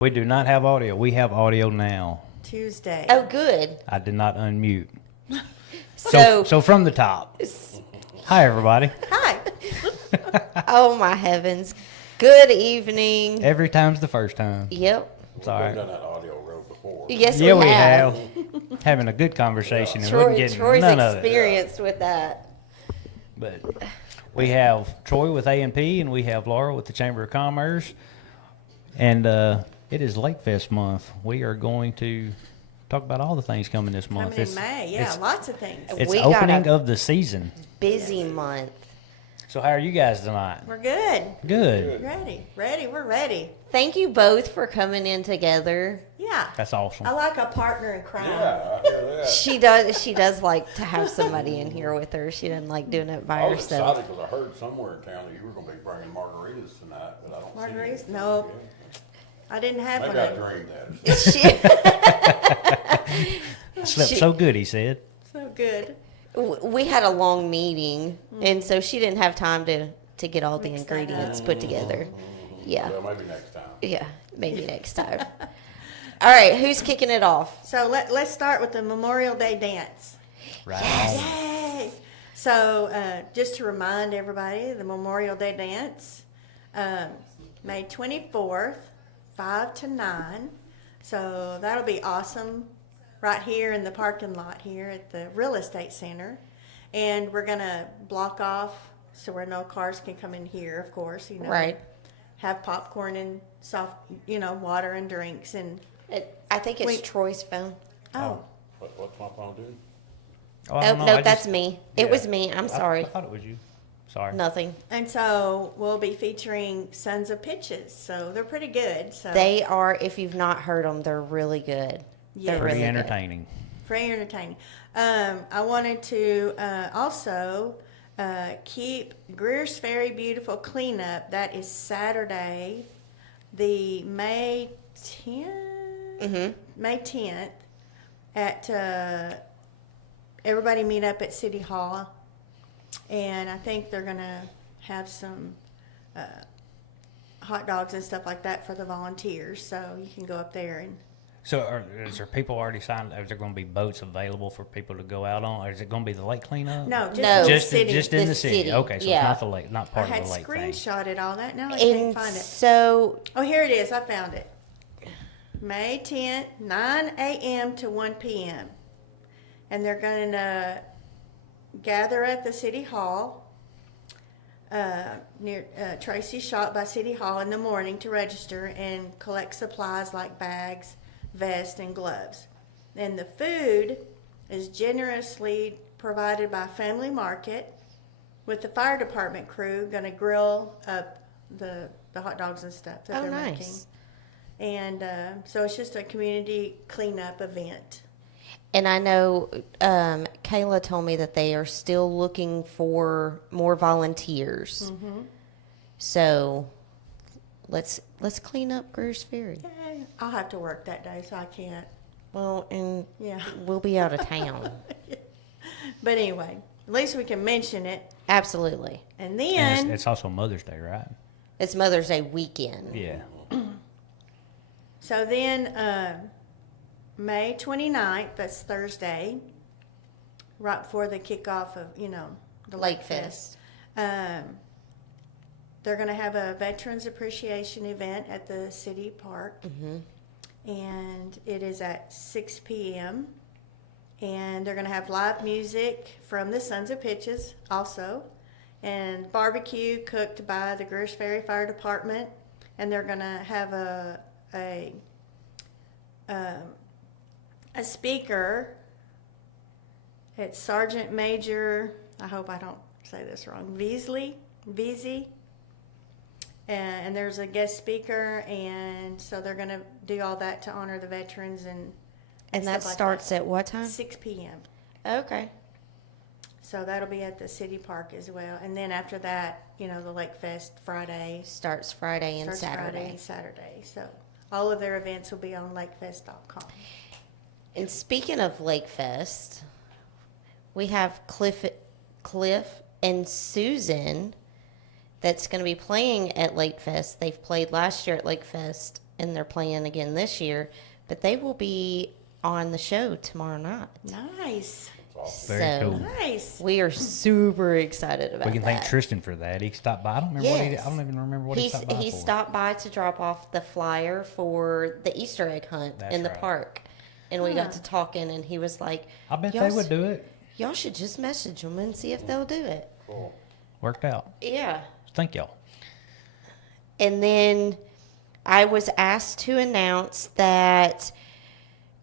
We do not have audio. We have audio now. Tuesday. Oh, good. I did not unmute. So, So from the top. Hi, everybody. Hi. oh my heavens. Good evening. Every time's the first time. Yep. It's all We've right. done that audio road before. Yes, Yeah, we we have. have. Having a good conversation and wouldn't get Troy's none of it. experienced with that. But we have Troy with A&P and we have Laura with the Chamber of Commerce. And it is Lake Fest month. We are going to talk about all the things coming this month. Coming in May. Yeah, it's- lots of things. It's We got opening a- of the season. Busy month. So how are you guys tonight? We're good. Good. Ready. We're ready. Thank you both for coming in together. Yeah. That's awesome. I like a partner in crime. Yeah, I hear that. She does like to have somebody in here with her. She doesn't like doing it by I was herself. excited because I heard somewhere in town that you were going to be bringing margaritas tonight, but I don't see Margaritas? any. No. I didn't have Maybe one. I dreamed that. She- Slept she- so good, he said. So good. we had a long meeting, and so she didn't have time to get all the Mix that ingredients up. put together. Yeah, Well, maybe next time. yeah, maybe next time. All right, who's kicking it off? So let's start with the Memorial Day dance. Right. Yay! So just to remind everybody, the Memorial Day dance, May 24th, 5 to 9. So that'll be awesome right here in the parking lot here at the Real Estate Center. And we're going to block off so where no cars can come in here, of course. Right. Have popcorn and soft, water and drinks. And, I think it's Wait. Troy's phone. oh. What's my phone doing? Oh, I Oh don't know. no, I that's just- me. yeah. It was me. I'm sorry. I thought it was you. Sorry. Nothing. And so we'll be featuring Sons of Pitches. So they're pretty good. So They are. If you've not heard them, they're really good. Yeah. They're Pretty really good. entertaining. very entertaining. I wanted to also keep Greer's Ferry Beautiful cleanup. That is Saturday, the May 10th. May 10th at everybody meet up at City Hall, and I think they're gonna have some hot dogs and stuff like that for the volunteers. So you can go up there and. So is there people already signed? Is there going to be boats available for people to go out on? Or is it going to be the lake cleanup? No, just No. in the Just, city. just in The the city. city, Okay, so yeah. it's not the lake, not I part had of the lake thing. screenshotted all that. Now I can't And find it. so Oh, here it is. I found it. May 10th, 9 a.m. to 1 p.m. And they're going to gather at the City Hall near Tracy's shop by City Hall in the morning to register and collect supplies like bags, vests, and gloves. And the food is generously provided by Family Market with the fire department crew going to grill up the hot dogs and stuff that Oh, they're nice. making. And so it's just a community cleanup event. and I know Kayla told me that they are still looking for more volunteers. So let's clean up Greer's Ferry. Yay. I'll have to work that day, so I can't. Well, and Yeah. we'll be out of town. But anyway, at least we can mention it. Absolutely. And And then, it's also Mother's Day, right? It's Mother's Day weekend. Yeah. so then May 29th, that's Thursday, right before the kickoff of, the Lake Fest. They're going to have a Veterans Appreciation event at the city park. And it is at 6 p.m. And they're going to have live music from the Sons of Pitches also. And barbecue cooked by the Greers Ferry Fire Department. And they're going to have a speaker. It's Sergeant Major, I hope I don't say this wrong, Veazey. And there's a guest speaker, and so they're going to do all that to honor the veterans And that stuff like starts at what time? 6 p.m. Okay. So that'll be at the city park as well. And then after that, the Lake Fest Friday Starts Friday and starts Saturday. Friday and Saturday. So all of their events will be on lakefest.com. And speaking of Lake Fest, we have Cliff and Susan that's going to be playing at Lake Fest. They've played last year at Lake Fest, and they're playing again this year. But they will be on the show tomorrow night. Nice, Very So, cool. nice. We are super excited about We can thank that. Tristan for that. He stopped by. I don't remember what he. Yes. I don't even remember what he stopped by He for. stopped by to drop off the flyer for the Easter egg hunt That's in the right. park, and we Huh. got to talking, and he was like, I bet "Y'all they would do it. Y'all should just message them and see if they'll do it." Cool. Worked out. Yeah. Thank y'all. And then I was asked to announce that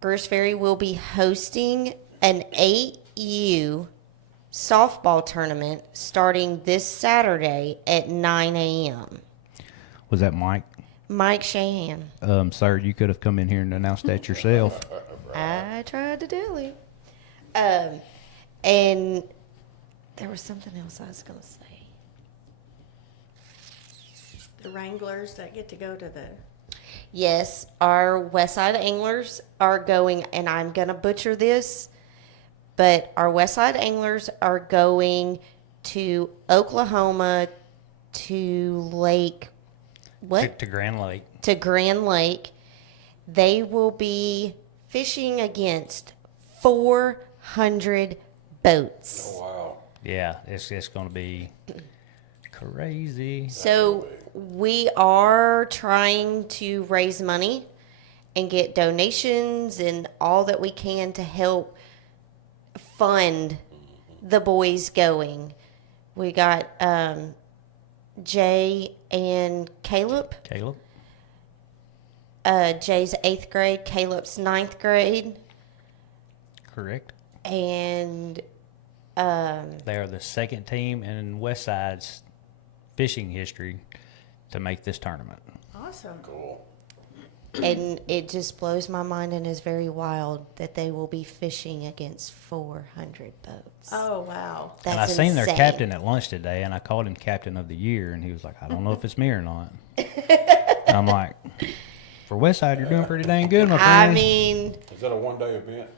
Grosse Ferry will be hosting an 8U softball tournament starting this Saturday at 9 a.m. Was that Mike? Mike Shahan. Sir, you could have come in here and announced that yourself. I tried to tell him. And there was something else I was going to say. The Wranglers that get to go to the. Yes, our West Side Anglers are going, and I'm going to butcher this, but our West Side Anglers are going to Oklahoma to Lake, what? To Grand Lake. To Grand Lake. They will be fishing against 400 boats. Oh, wow. Yeah, it's going to be crazy. So we are trying to raise money and get donations and all that we can to help fund the boys going. We got Jay and Caleb. Caleb? Jay's 8th grade, Caleb's 9th grade, Correct. and They are the second team in Westside's fishing history to make this tournament. Awesome. Cool. and it just blows my mind and is very wild that they will be fishing against 400 boats. Oh, wow. That's And I seen their insane. captain at lunch today, and I called him captain of the year, and he was like, "I don't know if it's me or not." And I'm like, "For Westside, you're doing pretty dang good, my I friend." mean, Is that a one-day event?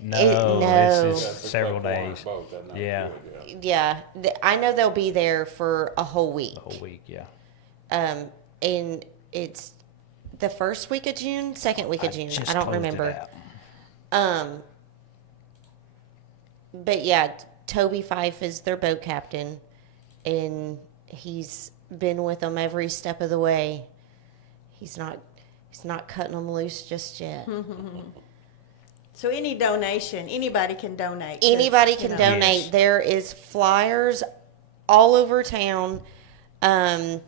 no, no. it's That's several like 400 days, boats, that's not Yeah. good, yeah. I know they'll be there for a whole week. a whole week. Yeah, And it's the first week of June, second week of June. just I don't closed it remember. out. But yeah, Toby Fife is their boat captain, and he's been with them every step of the way. He's not cutting them loose just yet. So any donation, anybody can donate. to, Anybody you can know. donate. Yes. There is flyers all over town. They've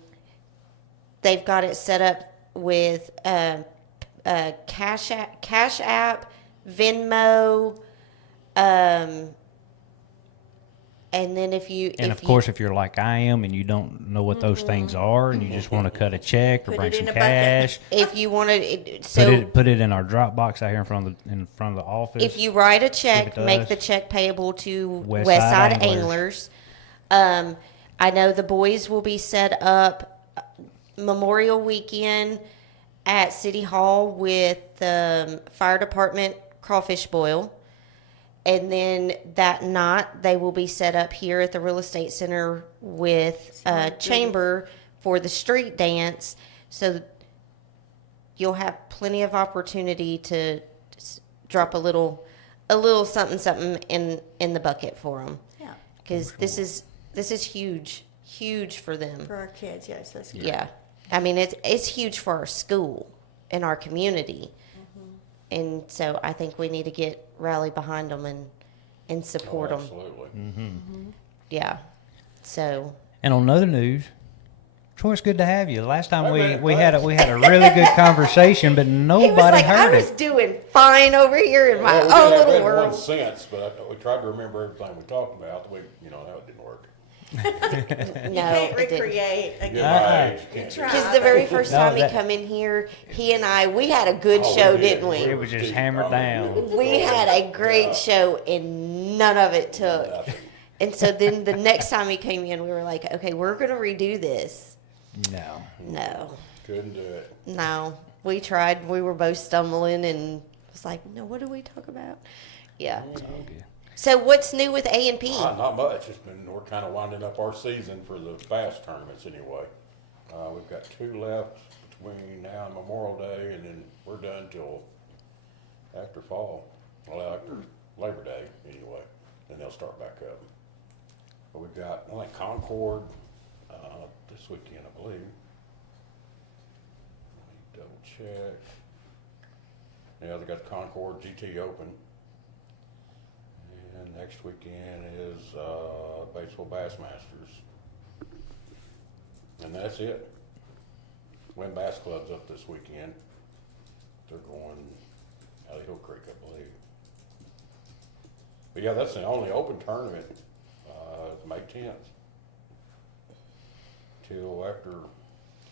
got it set up with Cash App, Venmo, and then And of course, if you're like I am and you don't know what those things are, and you just want to cut a check or Put bring it some in a bucket. cash, if you want to, put it in our Dropbox out here in front of the office. if you write a check, it to make us. the check payable to Westside Westside Anglers. Anglers. I know the boys will be set up Memorial Weekend at City Hall with the fire department crawfish boil. And then that night, they will be set up here at the Real Estate Center with a chamber for the street dance. So you'll have plenty of opportunity to drop a little something in the bucket for them. Yeah, Because this is huge for them. for our kids, yes, that's good. Yeah, I mean it's huge for our school and our community, and so I think we need to rally behind them and support Oh, them. absolutely. Yeah, so And on other news, Troy, it's good to have you. The last time Hey, man, we had a really good conversation, but he was nobody like, I heard was it. doing fine over here in my Well, we own did have little that world. one sense, but we tried to remember everything we talked about. That didn't work. No, Can't it didn't. recreate Get again. my age, you can't do Try. that. Because the very first No, time that- he come in here, he and I, we had a good Oh, show, we did. didn't we? It was just hammered down. We had a great show, and none of it took. Nothing. And so then the next time he came in, we were like, okay, we're going to redo this. No. No, Couldn't do it. no. We tried. We were both stumbling and it was like, no, what do we talk about? Yeah. It's all good. So what's new with A&P? Not much. We're kind of winding up our season for the bass tournaments anyway. We've got 2 left between now and Memorial Day, and then we're done till after fall. Well, after Labor Day, anyway, then they'll start back up. But we've got, I think Concord, this weekend, I believe. Let me double check. Yeah, they got Concord GT Open. And next weekend is, Batesville Bassmasters. And that's it. Wynn Bass Club's up this weekend. They're going out of Hill Creek, I believe. But yeah, that's the only open tournament, May 10th. Till after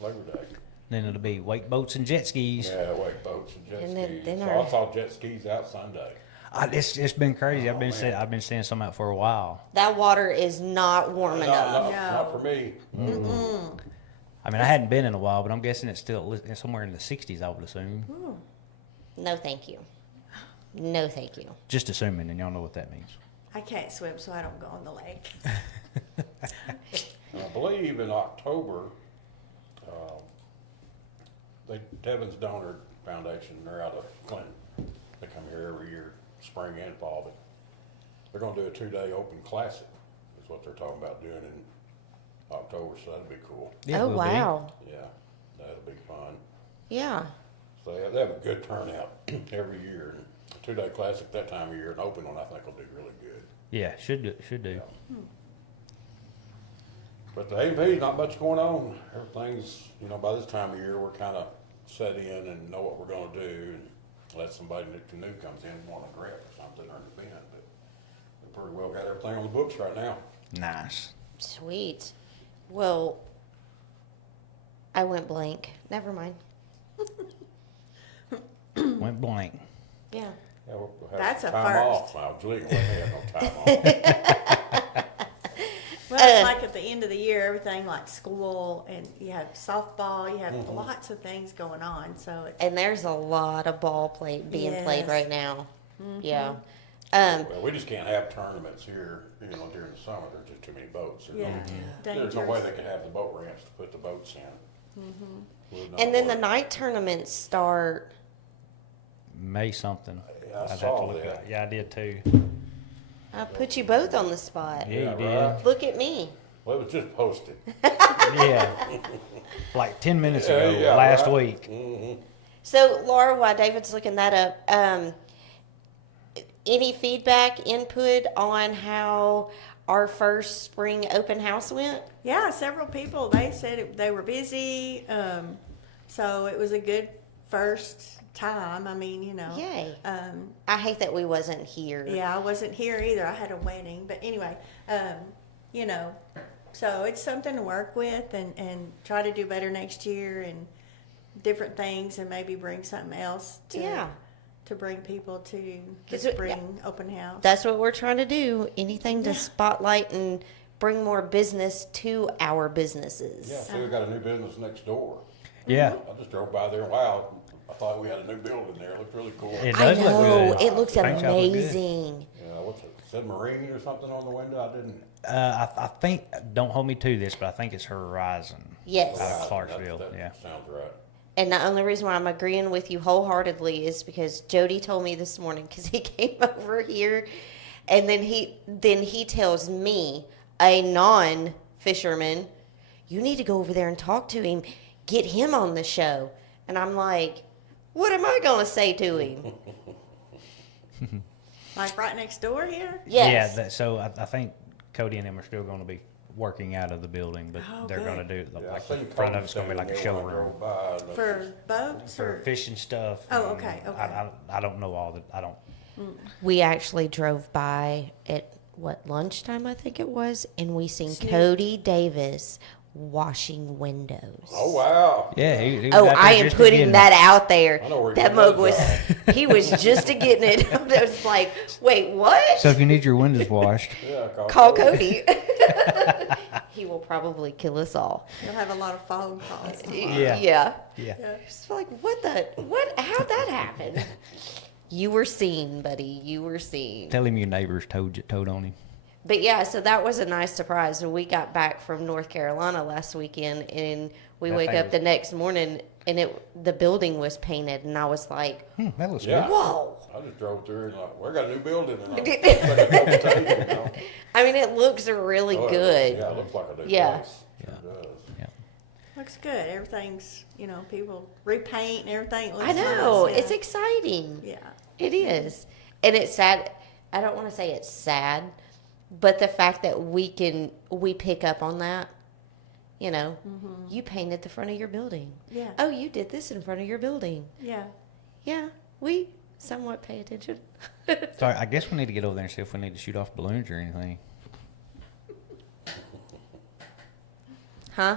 Labor Day. Then it'll be wake boats and jet skis. Yeah, wake boats and jet And skis. then So our- I saw jet skis out Sunday. It's been crazy. Oh, man. I've been seeing some out for a while. That water is not warm No, enough. not for me. I mean, I hadn't been in a while, but I'm guessing it's still somewhere in the 60s, I would assume. No, thank you. No, thank you. Just assuming, and y'all know what that means. I can't swim, so I don't go on the lake. And I believe in October, Devon's Donor Foundation, they're out of Clinton. They come here every year, spring and fall, but they're gonna do a 2-day open classic, is what they're talking about doing in October, so that'd be cool. Yeah, it Oh, will be. wow. Yeah, that'll be fun. Yeah. So they have a good turnout every year. And a 2-day classic that time of year, an open one, I think will do really good. Yeah, should do. But the A&P, not much going on. Everything's, by this time of year, we're kind of set in and know what we're going to do. Unless somebody new comes in and want a grip or something or an event. But we pretty well got everything on the books right now. Nice. Sweet. Well, I went blank. Never mind. Went blank. Yeah. Yeah, we'll have That's some a time first. off. Now, Julie won't have no time off. Well, it's like at the end of the year, everything like school, and you have softball, you have lots of things going on, so it's, And there's a lot of ball being played Yes. right now. Yeah. Well, we just can't have tournaments here, during the summer. There's just too many boats. There's no way dangerous. they could have the boat ramps to put the boats in. Would not And then the work. night tournaments start. May something. Yeah, I I'd have saw to look that. it up. Yeah, I did too. I put you both on the spot. Yeah, you did. right. Look at me. Well, it was just posted. Yeah. Like 10 minutes ago, Yeah, last right. week. So, Laura, while David's looking that up, any feedback, input on how our first spring open house went? yeah, several people, they said they were busy, so it was a good first time, I mean, Yay. um, I hate that we wasn't here. yeah, I wasn't here either, I had a wedding, but anyway, so it's something to work with and try to do better next year and different things and maybe bring something else Yeah. to bring people to the 'Cause it- spring open house. That's what we're trying to do. Anything to spotlight and bring more business to our businesses. Yeah, see, we got a new business next door. Yeah. I just drove by there, wow, I thought we had a new building there, it looked really cool. It I does look know. good. It looks Paint job look good. amazing. Yeah, what's it, said Marine or something on the window, I didn't. I think, don't hold me to this, but I think it's Horizon. Yes. Out of Clarksville, That yeah. sounds right. And the only reason why I'm agreeing with you wholeheartedly is because Jody told me this morning because he came over here, and then he tells me, a non-fisherman, you need to go over there and talk to him, get him on the show. And I'm like, what am I gonna say to him? Like right next door here? Yes. Yeah, so I think Cody and them are still going to be working out of the building, but Oh, they're good. going to do, Yeah, I like, seen the front of Cody it's going to be like a standing there when I showroom drove by, and For boats for or? fishing stuff. Oh, and okay, okay. I don't know all the, I don't, We actually drove by at lunchtime I think it was, and we seen Snoop. Cody Davis washing windows. Oh, wow. yeah. He was Oh, out there I am just putting beginning. that out there. I know where That you mug got was, that. he was just a getting it. I was like, wait, what? So if you need your windows washed, Yeah, Call Cody. He will probably kill us all. You'll have a lot of phone calls. Yeah. Yeah. yeah. Just like, how'd that happen? You were seen, buddy. You were seen. Tell him your neighbors told on him. But yeah, so that was a nice surprise. When we got back from North Carolina last weekend, and we That wake thing up was- the next morning, and the building was painted, and I was like, That looks Yeah. good. "Whoa!" I just drove through and like, we got a new building and I'm like a double take, you know? I mean, it looks really Oh, it good. looks- Yeah, it looks like a new Yeah. place. Sure does. Looks good. Everything's, people repaint and everything. Looks I know. nice. It's exciting. Yeah. It is. And it's sad. I don't want to say it's sad, but the fact that we pick up on that, you painted the front of your building. Yeah. Oh, you did this in front of your building. Yeah. Yeah, we somewhat pay attention. So I guess we need to get over there and see if we need to shoot off balloons or anything. Huh?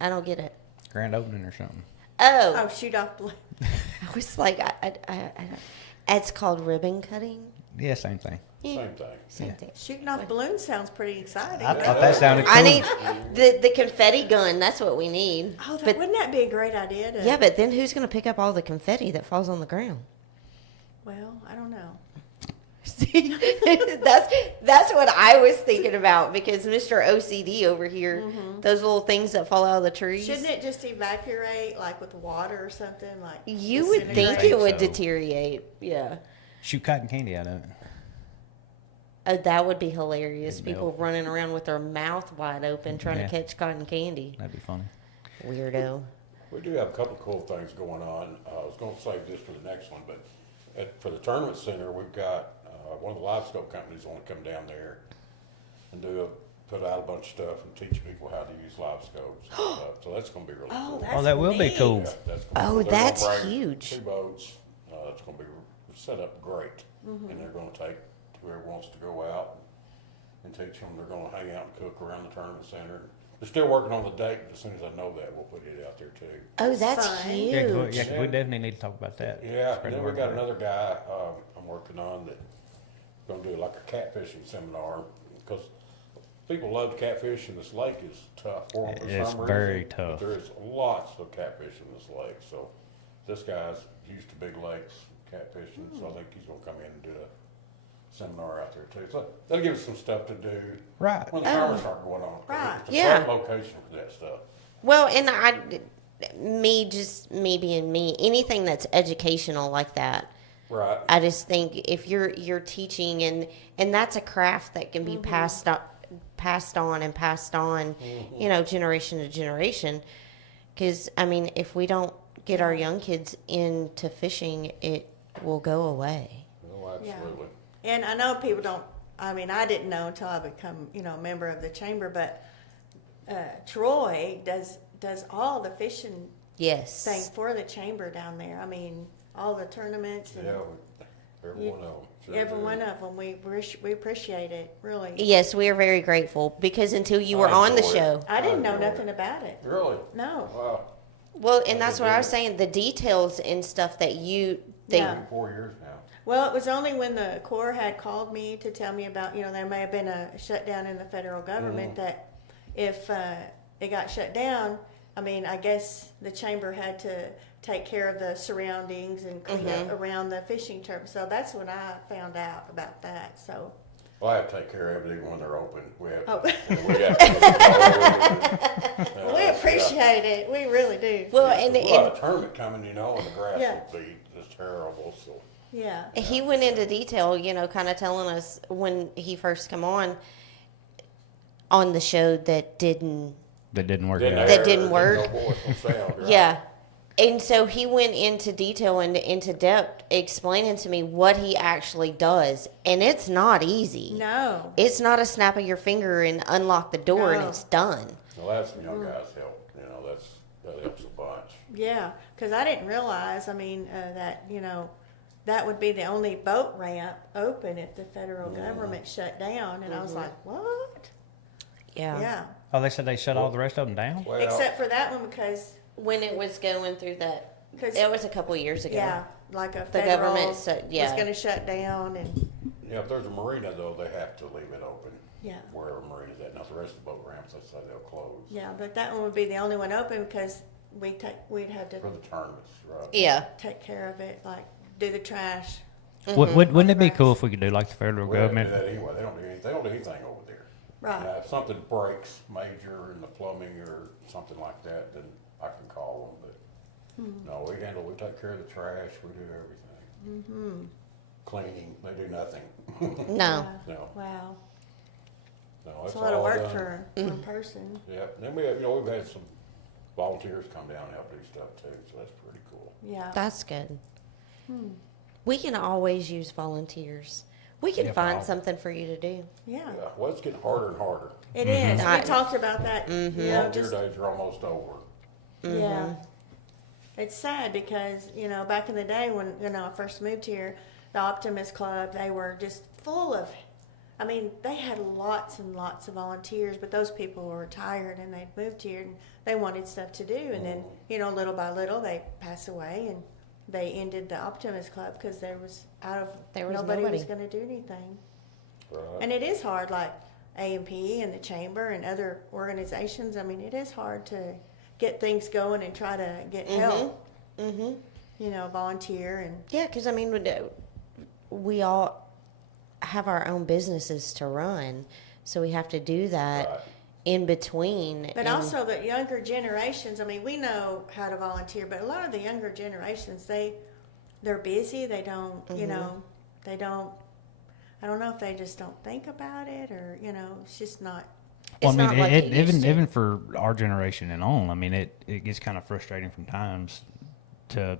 I don't get it. Grand opening or something. Oh, Oh, shoot off balloon. I was like, I don't. It's called ribbon cutting. Yeah, same thing. Same thing. Same thing. Shooting off balloons sounds pretty exciting. I thought that sounded cool. I need the confetti gun. That's what we need. Oh, but wouldn't that be a great idea? yeah, but then who's going to pick up all the confetti that falls on the ground? Well, I don't know. See, that's what I was thinking about because Mr. OCD over here, those little things that fall out of the trees. Shouldn't it just evaporate like with water or something? Like You would think disintegrate? it would so. deteriorate. Yeah. Shoot cotton candy out of it. Oh, that would be hilarious. It'd People melt. running around with their mouth wide open trying Yeah. to catch cotton candy. That'd be funny. Weirdo. We do have a couple of cool things going on. I was gonna save this for the next one, but for the tournament center, we've got, one of the live scope companies wanna come down there and put out a bunch of stuff and teach people how to use live scopes and stuff. So that's gonna be really Oh, cool. that's Oh, that will be neat. cool. Yeah, that's Oh, they're gonna that's bring huge. 2 boats. It's gonna be set up great. And they're gonna take whoever wants to go out and teach them. They're gonna hang out and cook around the tournament center. They're still working on the date, but as soon as I know that, we'll put it out there too. Oh, that's fine. huge. Yeah, 'cause we definitely need to talk about that. Yeah, Spread and the then we word got about it. another guy, I'm working on that, gonna do like a catfishing seminar, because people love to catfish and this lake is tough for them for some It's reason. very but tough. There is lots of catfish in this lake, so this guy's used to big lakes catfishing, so I think he's gonna come in and do a seminar out there too. So that'll give us some stuff to do Right. when the tournaments start going on. Right. It's a Yeah. great location for that stuff. Well, and me being me, anything that's educational like that, Right. I just think if you're teaching and that's a craft that can be passed on, generation to generation. Because I mean, if we don't get our young kids into fishing, it will go away. Oh, absolutely. And I know people don't. I mean, I didn't know until I become, a member of the chamber. But Troy does all the fishing Yes. thing for the chamber down there. I mean, all the tournaments and Yeah, every one of them. Sure every do. one of them. We appreciate it really. Yes, we are very grateful because until you were I on the enjoy it. show. I didn't know enjoy it. nothing about it. Really? No. Wow. Well, and that's They what I do. was saying. The details and stuff that Yeah. 4 years now. Well, it was only when the Corps had called me to tell me about, there may have been a shutdown in the federal government that if it got shut down, I mean, I guess the chamber had to take care of the surroundings and clean up around the fishing term. So that's when I found out about that. So, Well, I have to take care of everything when they're open. We have Oh. to, we have to we appreciate it. We really do. Well, And, and, we'll have and a tournament coming, and the grass Yeah. will be just terrible, so. Yeah. he went into detail, kind of telling us when he first come on the show that didn't. That didn't work Didn't out. That air, didn't work. No voice, no sound, right? Yeah. And so he went into detail and into depth explaining to me what he actually does. And it's not easy. No. It's not a snap of your finger and unlock the door and No. it's done. Well, that's some young guys help, that helps a bunch. Yeah, because I didn't realize, that, that would be the only boat ramp open if the federal government shut down. And I was like, what? Yeah. Oh, they said they shut all the rest of them down? Well, Except for that one because, When it was going through that, 'cause- it was a couple of years ago. yeah, like a The federal government was said- yeah. going to shut down and, yeah, if there's a marina though, they have to leave it open. Yeah. Wherever marina's at. Now, the rest of the boat ramps, they say they'll close. yeah, but that one would be the only one open because we'd have to For the tournaments, right? Yeah. take care of it, like do the trash. Wouldn't it be Photographs. cool if we could do like the federal We have to do government? that anyway. They don't do anything over there. Right. Now, if something breaks major in the plumbing or something like that, then I can call them, but no, we take care of the trash, we do everything. Cleaning, they do nothing. No. No, Wow. no, It's it's a lot of all work done. for one person. Yep, then we have, we've had some volunteers come down and help do stuff too, so that's pretty cool. Yeah. That's good. We can always use volunteers. We can Yeah, find I'll- something for you to do. Yeah. Yeah, well, it's getting harder and harder. It is. We I- talked about that. You know, Volunteer just days are almost over. yeah. It's sad because back in the day when I first moved here, the Optimist Club, they were just full of. I mean, they had lots and lots of volunteers, but those people were retired and they'd moved here and they wanted stuff to do. And then, little by little, they pass away and they ended the Optimist Club because there was nobody was going to do anything. Right. And it is hard, like A&P and the Chamber and other organizations. I mean, it is hard to get things going and try to get help. Volunteer and Yeah, because I mean, we all have our own businesses to run, so we have to do that Right. in between. but and- also the younger generations. I mean, we know how to volunteer, but a lot of the younger generations, they're busy. They don't, they don't. I don't know if they just don't think about it or it's just not. Well, It's I not mean, like it used even to. even for our generation and on, I mean, it gets kind of frustrating from times to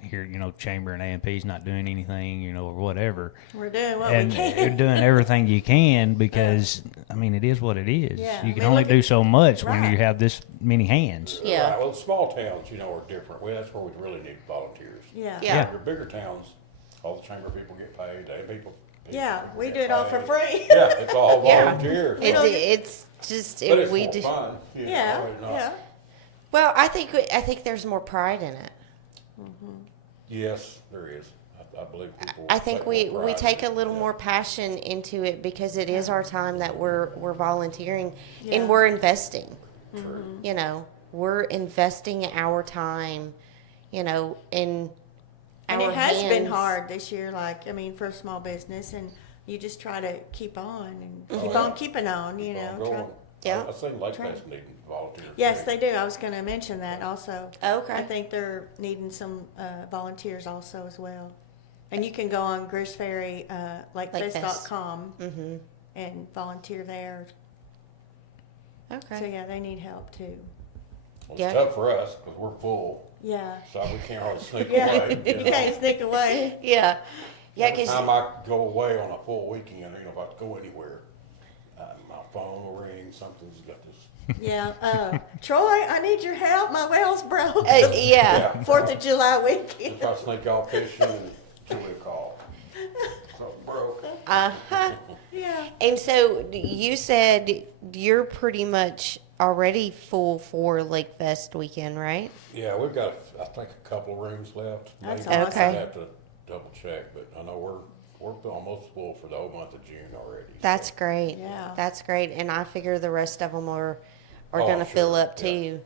hear Chamber and A&P's not doing anything, or whatever, We're doing what and we you're can. doing everything you can because I mean, it is what it is. Yeah, You I can mean, only look do at- so much when Right. you have this many hands. Yeah. Right. Well, small towns, are different. Well, that's where we really need volunteers. Yeah. Yeah. Your bigger towns, all the chamber people get paid, people. Yeah, we get do it all for paid. free. Yeah, it's all Yeah. volunteers. It's just But it's we more do. fun. Yeah, it's not- yeah. Well, I think there's more pride in it. Yes, there is. I believe people. I think take more we pride take in a it. little Yeah. more passion into it because it is our time that we're volunteering Yeah. and we're investing. True. We're investing our time, in And our it has been hands. hard this year, for a small business, and you just try to keep on and keep yeah. on keeping on, Keep on try- going. Yeah. I think Lake Try- Fest needing volunteers. Yes, too. they do. I was going to mention that also. Okay. I think they're needing some volunteers also as well. And you can go on Greaseferry, lakefest.com and volunteer there. Okay. So, yeah, they need help too. Well, Yeah. it's tough for us because we're full, Yeah. so we can't hardly sneak Yeah. away. You can't sneak away. Yeah. Yeah, By the 'cause- time I go away on a full weekend, if I have to go anywhere, my phone will ring. Something's got this. Yeah. Troy, I need your help. My well's broke. yeah. Yeah. 4th of July weekend. If I sneak off fishing, and Julie call. Something broke. Yeah. And so you said you're pretty much already full for Lake Fest weekend, right? Yeah, we've got, I think, a couple of rooms left. That's Maybe. awesome. I'd have to double check, but I know we're almost full for the whole month of June already. That's great. Yeah. That's great. And I figure the rest of them are Oh, going to fill sure. up Yeah. too.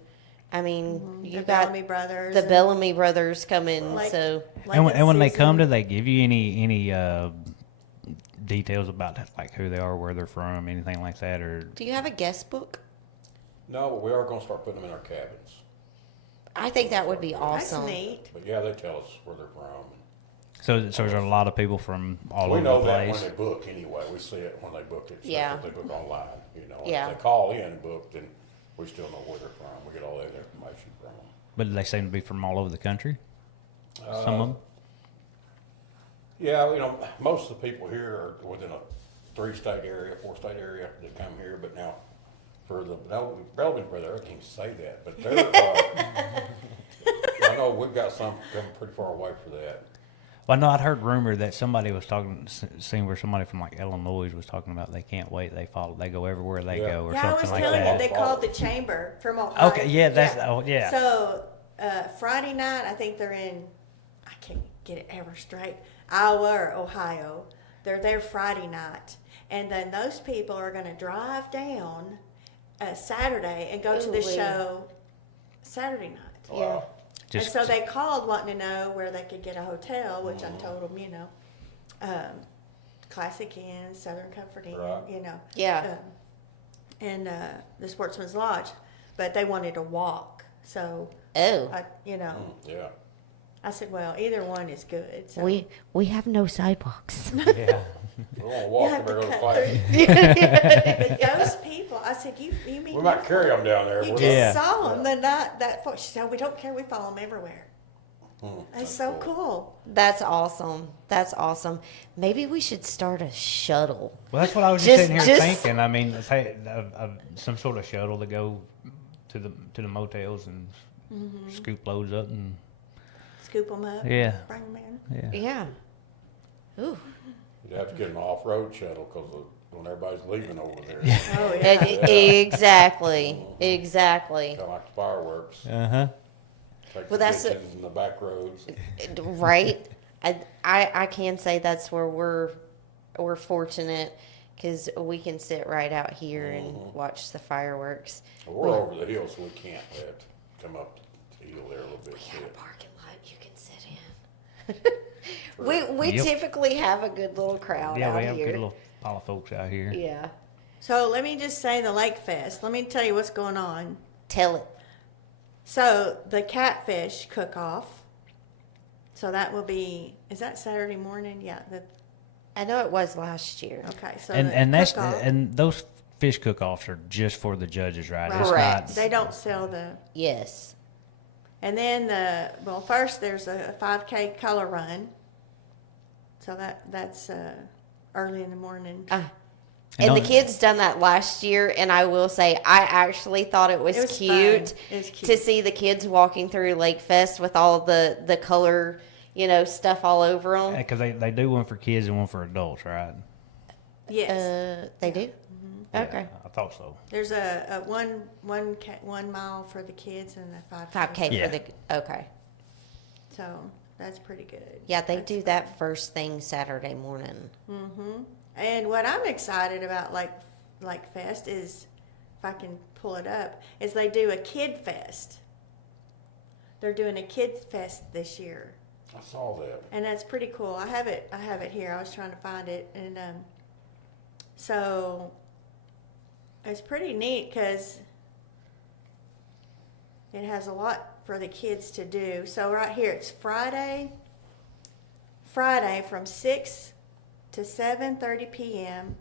I mean, you The got Bellamy brothers. the and Bellamy brothers coming, Like- so like And when a they come, do season. they give you any details about like who they are, where they're from, anything like that, or do you have a guest book? No, but we are gonna start putting them in our cabins. I think that would be That's awesome. neat. But yeah, they tell us where they're from. so there's a lot of people from all We over know the that when place. they book anyway. We see it when they book it. especially Yeah. If they book online, Yeah. If they call in and book, then we still know where they're from. We get all that information from them. But they seem to be from all over the country. Some of them. Yeah, most of the people here are within a 3-state area, 4-state area that come here, but now for the Bellamy brother, I can't say that, but they're, I know we've got some coming pretty far away for that. Well, no, I'd heard rumor that somebody was seen where somebody from like Illinois was talking about they can't wait. They go everywhere they Yeah. go or Yeah, I was something like telling you, that. they called the chamber from Ohio. Okay, yeah, that's oh yeah. So Friday night, I think they're in. I can't get it ever straight. Iowa or Ohio. They're there Friday night, and then those people are going to drive down Saturday and go to the Ooh-wee. show Saturday night. Yeah. Just and so they called wanting to know where they could get a hotel, which I told them, Classic Inn, Southern Comfort Inn, Right. you know. Yeah. And the Sportsman's Lodge, but they wanted to walk. So, Oh, you know, Yeah. I said, well, either one is good. So. we have no sidewalks. Yeah. We're gonna You walk have them to there to cut fight. But those people, I said, you mean We might carry them down there. you with just Yeah. saw them the night that far. She said, we don't care, we follow them everywhere. us. That's so cool. That's awesome. That's awesome. Maybe we should start a shuttle. Well, that's what I was just sitting here Just- thinking. I mean, some sort of shuttle to go to the motels and scoop loads up and Scoop them up. yeah, Bring them in. yeah. Yeah. Ooh. You'd have to get an off-road shuttle because when everybody's leaving over there, Oh, yeah. Exactly. Exactly. kind of like the fireworks. Take Well, the that's ditches and the back roads. Right. I can say that's where we're fortunate because we can sit right out here and watch the fireworks. We're over the hill, so we can't have to come up the hill there a little bit. We got a sit. parking lot you can sit in. we Yep. typically have a good little crowd Yeah, out we have a here. good little pile of folks out here. Yeah. So let me just say the Lake Fest. Let me tell you what's going on. Tell it. So the catfish cook-off. So that will be, is that Saturday morning? Yeah. I know it was last year. Okay. So And the and that's cook-off, and those fish cook-offs are just for the judges, right? It's Correct. not. they don't sell the. Yes. And then first there's a 5K color run. So that's early in the morning. And the don't- kids done that last year, and I will say I actually thought it was, It was cute, fun. It was cute. to see the kids walking through Lake Fest with all the color, stuff all over them. Because they do one for kids and one for adults, right? Yes. They do. Yeah, Okay. I thought so. There's a 1 mile for the kids and a 5K. 5K Yeah. for the okay. So that's pretty good. Yeah, they That's do that first thing Saturday morning. And what I'm excited about, like Fest, is if I can pull it up, is they do a Kid Fest. They're doing a Kid Fest this year, I saw that. and that's pretty cool. I have it here. I was trying to find it, and so it's pretty neat because it has a lot for the kids to do. So right here, it's Friday from 6 to 7:30 p.m.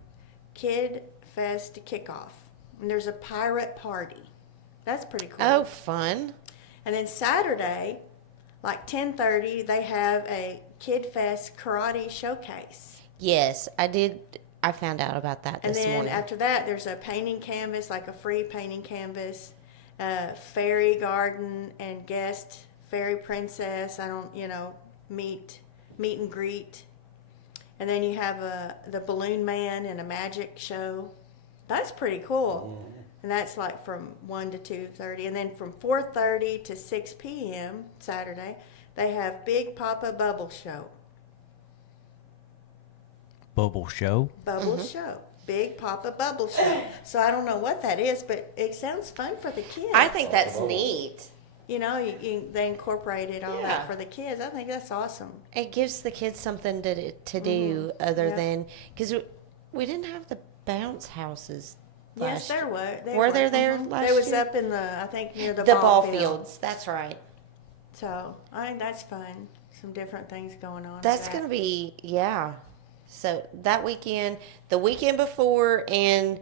Kid Fest kickoff. And there's a pirate party. That's pretty cool. Oh, fun. And then Saturday, like 10:30, they have a Kid Fest karate showcase. Yes, I did. I found out about that And this then morning. after that, there's a painting canvas, like a free painting canvas, fairy garden and guest fairy princess. Meet and greet. And then you have the balloon man and a magic show. That's pretty cool. And that's like from 1 to 2:30. And then from 4:30 to 6 p.m. Saturday, they have Big Papa Bubble Show. Bubble show. Bubble Show. Big Papa Bubble Show. So I don't know what that is, but it sounds fun for the kids. I think that's Oh. neat. They incorporated all Yeah. that for the kids. I think that's awesome. It gives the kids something to do other Yeah. than because we didn't have the bounce houses. Yes, last year. there were. Were there there Mhm. last They was year? up in I think near the, The ball ball field. fields. That's right. So I think that's fun. Some different things going on. That's with that. going to be, yeah. So that weekend, the weekend before, and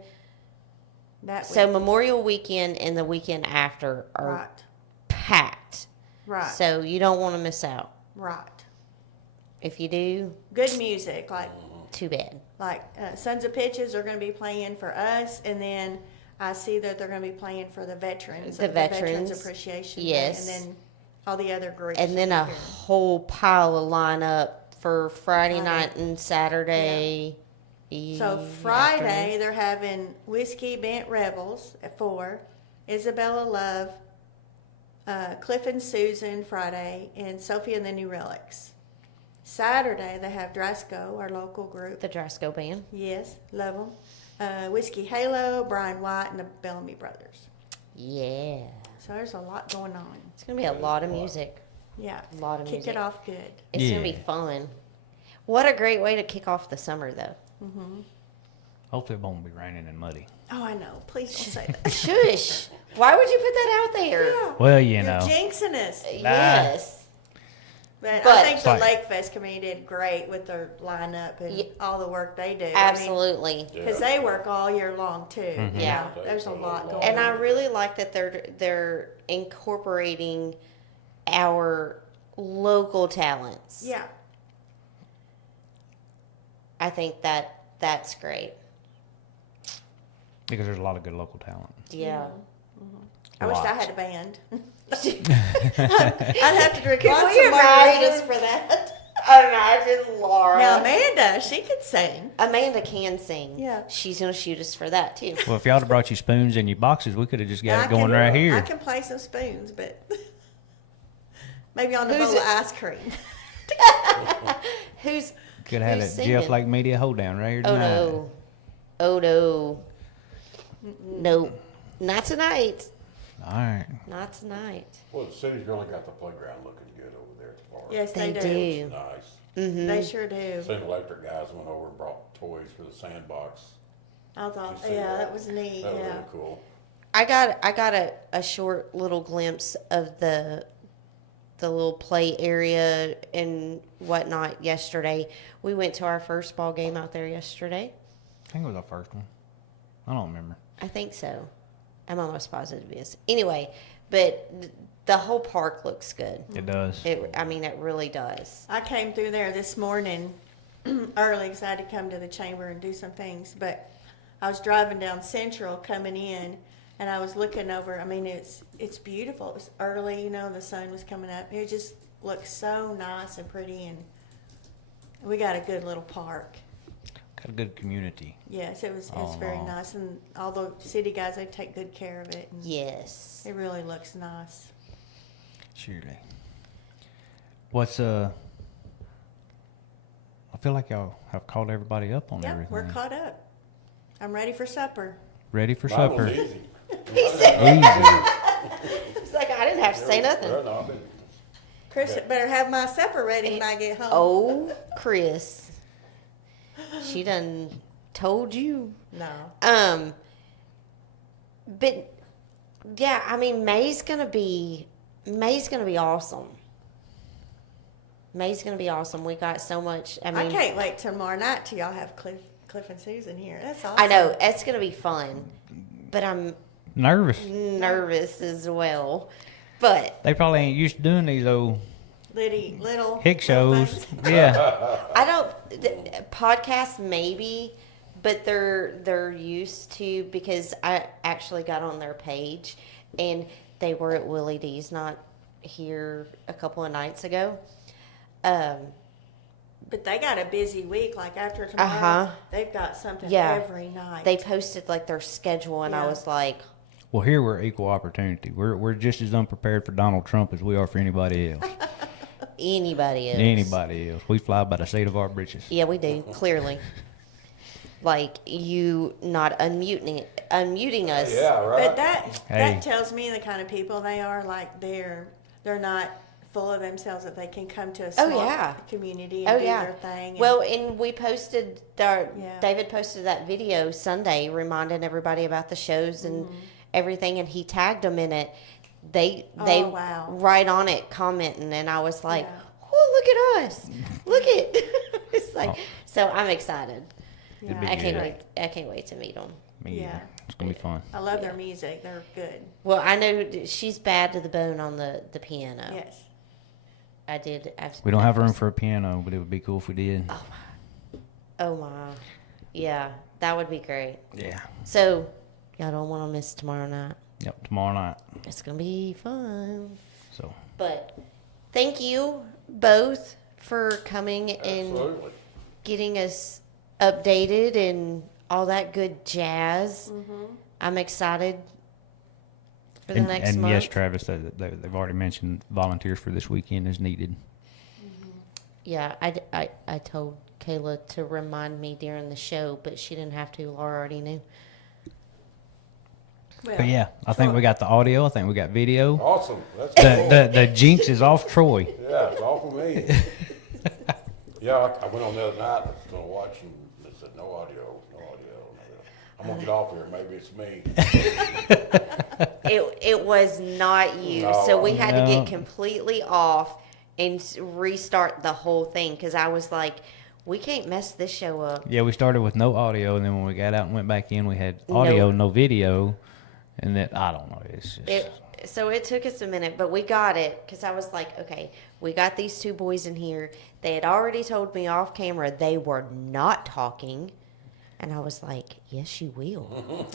that so week. Memorial Weekend and the weekend after are Right. packed. Right. So you don't want to miss out. Right. If you do, Good music, too bad. Sons of Pitches are going to be playing for us, and then I see that they're going to be playing for the veterans. The of Veterans veterans, Appreciation yes. Day, and then all the other groups. And then will a be here. whole pile of lineup for Friday Friday. night and Saturday. So afternoon. Friday they're having Whiskey Bent Rebels at 4, Isabella Love, Cliff and Susan Friday, and Sophie and the New Relics. Saturday they have Drasco, our local group. The Drasco Band. Yes, love them. Whiskey Halo, Brian White, and the Bellamy Brothers. Yeah. So there's a lot going on. It's going to be a lot of music. Yeah. A lot of Kick music. it off good. It's going to Yeah. be fun. What a great way to kick off the summer, though. Hopefully it won't be raining and muddy. Oh, I know. Please don't say that. Shush. Why would you put that out there? Yeah. Well, you You're know. jinxing us. Yes. But But- I think the Like- Lake Fest committee did great with their lineup and Ye- all the work they do. Absolutely. Because they work all year long too. Mm-hmm. Yeah. There's a lot going And I on. really like that they're incorporating our local talents. Yeah. I think that's great. Because there's a lot of good local talent. Yeah. I wish I Lots. had a band. I'd have to drink Can lots we of imagine margaritas for that. Imagine Laura. Now Amanda, she could sing. Amanda can sing. Yeah. She's gonna shoot us for that too. Well, if y'all had brought you spoons and your boxes, we could have just got I it going can- right I here. can play some spoons, but maybe on the Who's bowl it? of ice cream. Who's Could have had who's a singing? Jeff Lake Media hold down right here Oh tonight. no. Oh no. No. Not tonight. All right. Not tonight. Well, the city's really got the playground looking good over there at the park. Yes, They they, do. Nice. They sure do. Same electric guys went over and brought toys for the sandbox. I thought, You see yeah, that? that was neat. That was Yeah. really cool. I got a short little glimpse of the little play area and whatnot yesterday. We went to our first ball game out there yesterday. I think it was our first one. I don't remember. I think so. I'm almost positive it is. Anyway, but the whole park looks good. It does. I mean, it really does. I came through there this morning early because I had to come to the chamber and do some things. But I was driving down Central coming in, and I was looking over. I mean, it's beautiful. It was early, you know, the sun was coming up. It just looked so nice and pretty, and we got a good little park. Got a good community. Yes, it was Oh, very wow. nice, and all the city guys, they take good care of it. And Yes. it really looks nice. Surely. What's I feel like y'all have caught everybody up on Yeah, everything. we're caught up. I'm ready for supper. Ready for Mine was supper. easy. He said, Easy. it's like I didn't have to say nothing. Well, no, I've been- Chris Okay. better have my supper ready when I get home. Oh, Chris. She done told you. No. But yeah, I mean, May's gonna be awesome. May's gonna be awesome. We got so much. I I mean, can't wait till tomorrow night till y'all have Cliff and Susan here. That's awesome. I know it's gonna be fun, but I'm Nervous. nervous as well. But They probably ain't used to doing these old Little hick little shows. things. Yeah. I don't podcasts maybe, but they're used to because I actually got on their page and they were at Willie D's not here a couple of nights ago. But they got a busy week. Like after tomorrow, Uh-huh. they've got something Yeah. every night. They posted like their schedule and I Yeah. was like, Well, here we're equal opportunity. We're just as unprepared for Donald Trump as we are for anybody else. anybody else. Anybody else. We fly by the seat of our britches. Yeah, we do, clearly. Like you not unmuting us. Yeah, right. But that Hey. tells me the kind of people they are. Like they're not full of themselves that they can come to a Oh, small yeah. community Oh and do yeah. their thing. And Well, and we posted Yeah. David posted that video Sunday reminding everybody about the shows and everything, and he tagged them in it. They Oh, wow. right on it commenting, and I was like, Yeah. "Oh, look at us! Look at!" It's like Oh. so. I'm excited. yeah, be I can't good. wait. I can't wait to meet them. Me Yeah. either. It's gonna be fun. I love their music. They're good. Well, I know she's bad to the bone on the piano. Yes. I did. We don't have room for a piano, but it would be cool if we did. Oh my, yeah, that would be great. Yeah. So, y'all don't want to miss tomorrow night. Yep. Tomorrow night. It's gonna be fun. So But thank you both for coming and Absolutely. getting us updated and all that good jazz. I'm excited for the next and month. yes, Travis, they've already mentioned volunteers for this weekend is needed. Yeah, I told Kayla to remind me during the show, but she didn't have to. Laura already knew. Well, But yeah, I think we got the audio. I think we got video. Awesome. That's The cool. the jinx is off Troy. Yeah, it's all for me. Yeah, I went on the other night, I was gonna watch and it said no audio, no audio. I'm gonna get off here, maybe it's me. It was not you. No. So we had to No. get completely off and restart the whole thing because I was like, we can't mess this show up. Yeah, we started with no audio, and then when we got out and went back in, we had audio, no video, and then I don't know. It's just So it took us a minute, but we got it because I was like, okay, we got these two boys in here. They had already told me off camera they were not talking. And I was like, yes, you will.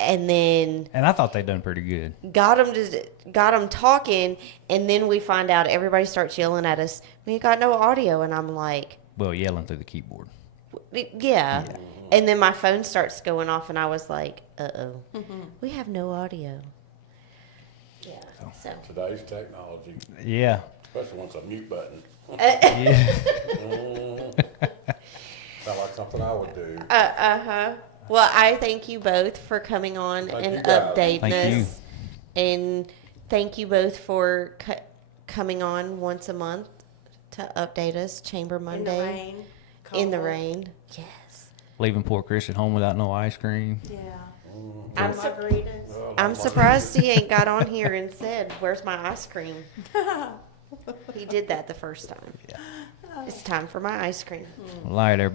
And then and I thought they done pretty good. got them talking, and then we find out everybody starts yelling at us. We ain't got no audio, and I'm like, Well, yelling through the keyboard. yeah. And then my phone starts going off, and I was like, uh-oh, we have no audio. Yeah. So Today's technology, Yeah. especially once a mute button. Yeah. Sound like something I would do. well, I thank you both for coming on Thank and you guys. updating Thank you. us. And thank you both for coming on once a month to update us. Chamber In the Monday. rain. In the cold. rain. Yes. Leaving poor Chris at home without no ice cream. Yeah. I'm No margaritas. I'm surprised he ain't got on here and said, "Where's my ice cream?" He did that the first time. It's time for my ice cream. All right, everybody.